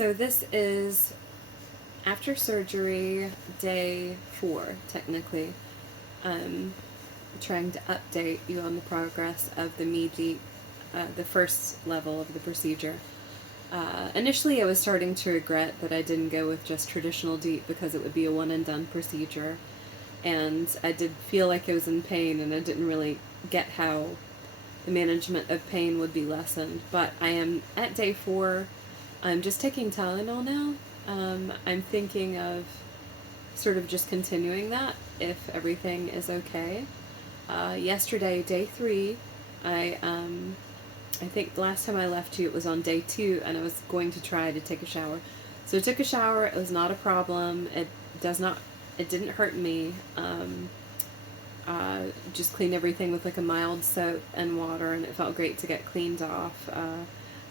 So this is after surgery, day 4, technically. Um, trying to update you on the progress of the Mi-Diep, the first level of the procedure. Initially, I was starting to regret that I didn't go with just traditional DEEP because it would be a one and done procedure. And I did feel like I was in pain, and I didn't really get how the management of pain would be lessened. But I am at day 4. I'm just taking Tylenol now. I'm thinking of sort of just continuing that if everything is okay. Yesterday, day 3, I think the last time I left you it was on day 2, and I was going to try to take a shower. So I took a shower. It was not a problem. It didn't hurt me. Just cleaned everything with like a mild soap and water, and it felt great to get cleaned off.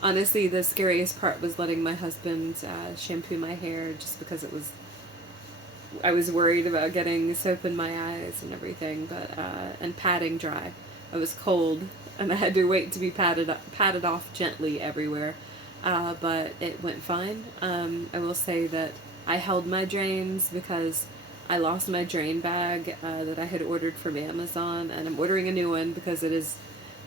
Honestly, the scariest part was letting my husband shampoo my hair, just because I was worried about getting soap in my eyes and everything, but and patting dry. I was cold, and I had to wait to be patted off gently everywhere. But it went fine. I will say that I held my drains because I lost my drain bag that I had ordered from Amazon, and I'm ordering a new one because it is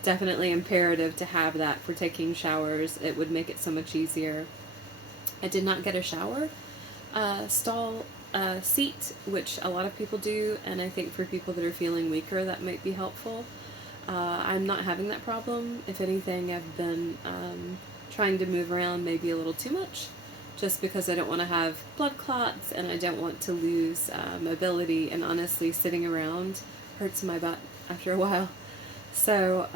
definitely imperative to have that for taking showers. It would make it so much easier. I did not get a shower stall seat, which a lot of people do, and I think for people that are feeling weaker, that might be helpful. I'm not having that problem. If anything, I've been trying to move around maybe a little too much, just because I don't want to have blood clots and I don't want to lose mobility, and honestly, sitting around hurts my butt after a while. So,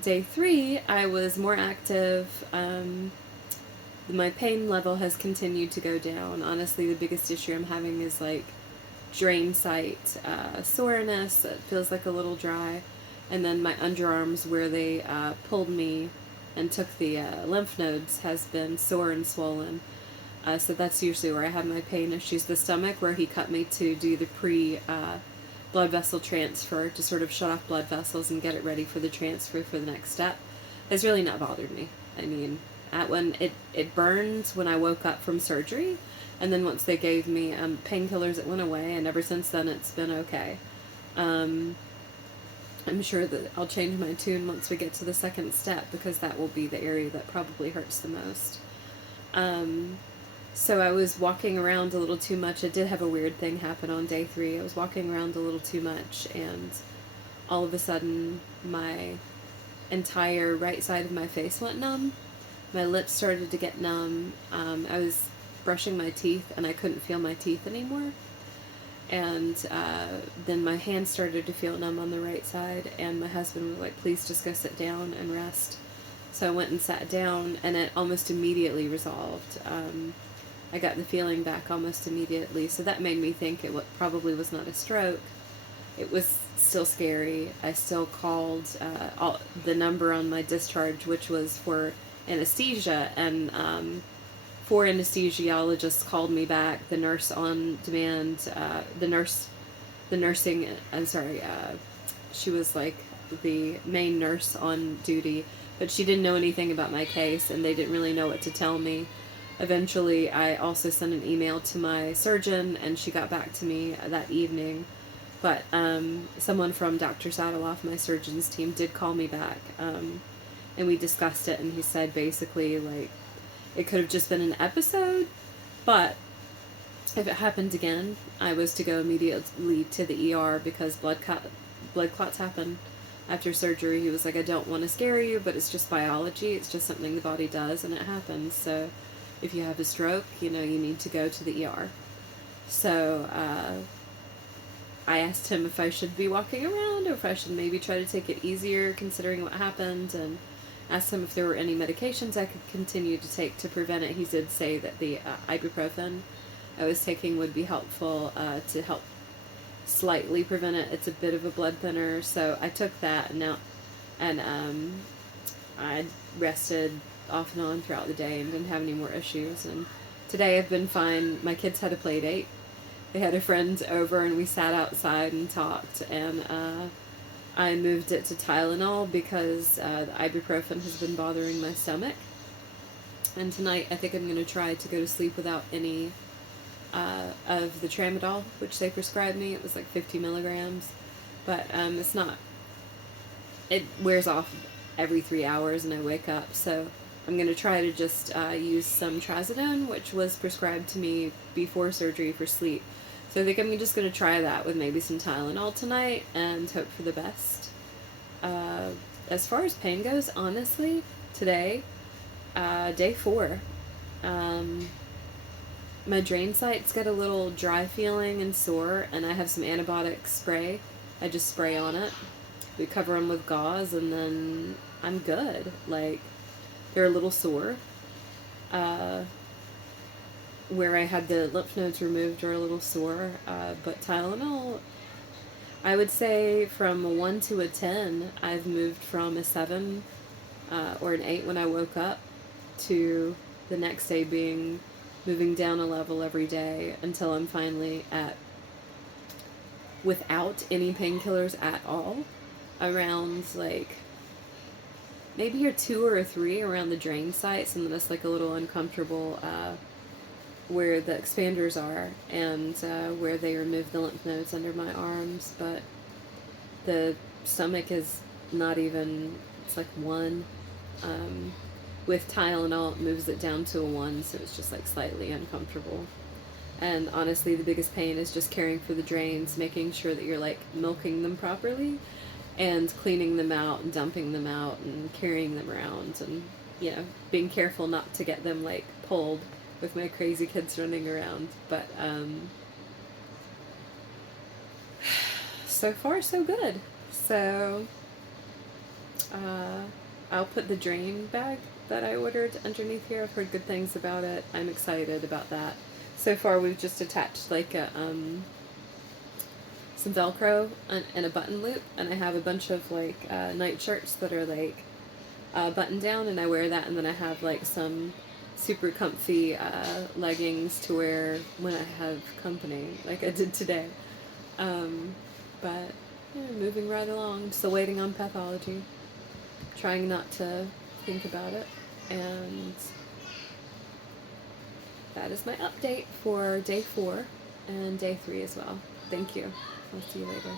day 3, I was more active. My pain level has continued to go down. Honestly, the biggest issue I'm having is like drain site soreness. It feels like a little dry. And then my underarms, where they pulled me and took the lymph nodes, has been sore and swollen. So that's usually where I have my pain issues. The stomach, where he cut me to do the blood vessel transfer to sort of shut off blood vessels and get it ready for the transfer for the next step, has really not bothered me. I mean, when it burned when I woke up from surgery, and then once they gave me painkillers, it went away, and ever since then it's been okay. I'm sure that I'll change my tune once we get to the second step, because that will be the area that probably hurts the most. So I was walking around a little too much. I did have a weird thing happen on day 3. I was walking around a little too much, and all of a sudden my entire right side of my face went numb. My lips started to get numb. I was brushing my teeth, and I couldn't feel my teeth anymore. And then my hands started to feel numb on the right side, and my husband was like, please just go sit down and rest. So I went and sat down, and it almost immediately resolved. I got the feeling back almost immediately, so that made me think it probably was not a stroke. It was still scary. I still called the number on my discharge, which was for anesthesia, and 4 anesthesiologists called me back. The nurse on demand, she was like the main nurse on duty, but she didn't know anything about my case, and they didn't really know what to tell me. Eventually, I also sent an email to my surgeon, and she got back to me that evening. But someone from Dr. Sadaloff, my surgeon's team, did call me back, and we discussed it, and he said basically, like, it could have just been an episode, but if it happened again, I was to go immediately to the ER, because blood clots happen after surgery. He was like, I don't want to scare you, but it's just biology. It's just something the body does, and it happens. So if you have a stroke, you need to go to the ER. So I asked him if I should be walking around, or if I should maybe try to take it easier considering what happened, and asked him if there were any medications I could continue to take to prevent it. He did say that the ibuprofen I was taking would be helpful to help slightly prevent it. It's a bit of a blood thinner, so I took that, and I rested off and on throughout the day and didn't have any more issues. And today I've been fine. My kids had a play date. They had a friend over, and we sat outside and talked, and I moved it to Tylenol because the ibuprofen has been bothering my stomach. And tonight I think I'm going to try to go to sleep without any of the tramadol, which they prescribed me. It was like 50 milligrams. But it's not, it wears off every 3 hours and I wake up. So I'm going to try to just use some trazodone, which was prescribed to me before surgery for sleep. So I think I'm just going to try that with maybe some Tylenol tonight and hope for the best. As far as pain goes, honestly, today, day 4, my drain sites get a little dry feeling and sore, and I have some antibiotic spray. I just spray on it. We cover them with gauze, and then I'm good. Like, they're a little sore. Where I had the lymph nodes removed are a little sore, but Tylenol, I would say from a 1 to a 10, I've moved from a 7 or an 8 when I woke up to the next day being moving down a level every day until I'm finally at, without any painkillers at all, around like maybe a 2 or a 3 around the drain sites, and then it's like a little uncomfortable where the expanders are and where they remove the lymph nodes under my arms, but the stomach is not even, it's like 1. With Tylenol, it moves it down to a 1, so it's just like slightly uncomfortable. And honestly, the biggest pain is just caring for the drains, making sure that you're like milking them properly and cleaning them out and dumping them out and carrying them around and, you know, being careful not to get them like pulled with my crazy kids running around. But so far so good. So I'll put the drain bag that I ordered underneath here. I've heard good things about it. I'm excited about that. So far we've just attached like a some Velcro and a button loop, and I have a bunch of like night shirts that are like button down, and I wear that, and then I have like some super comfy leggings to wear when I have company, like I did today. But yeah, moving right along, still waiting on pathology, trying not to think about it, and that is my update for day 4 and day 3 as well. Thank you. I'll see you later.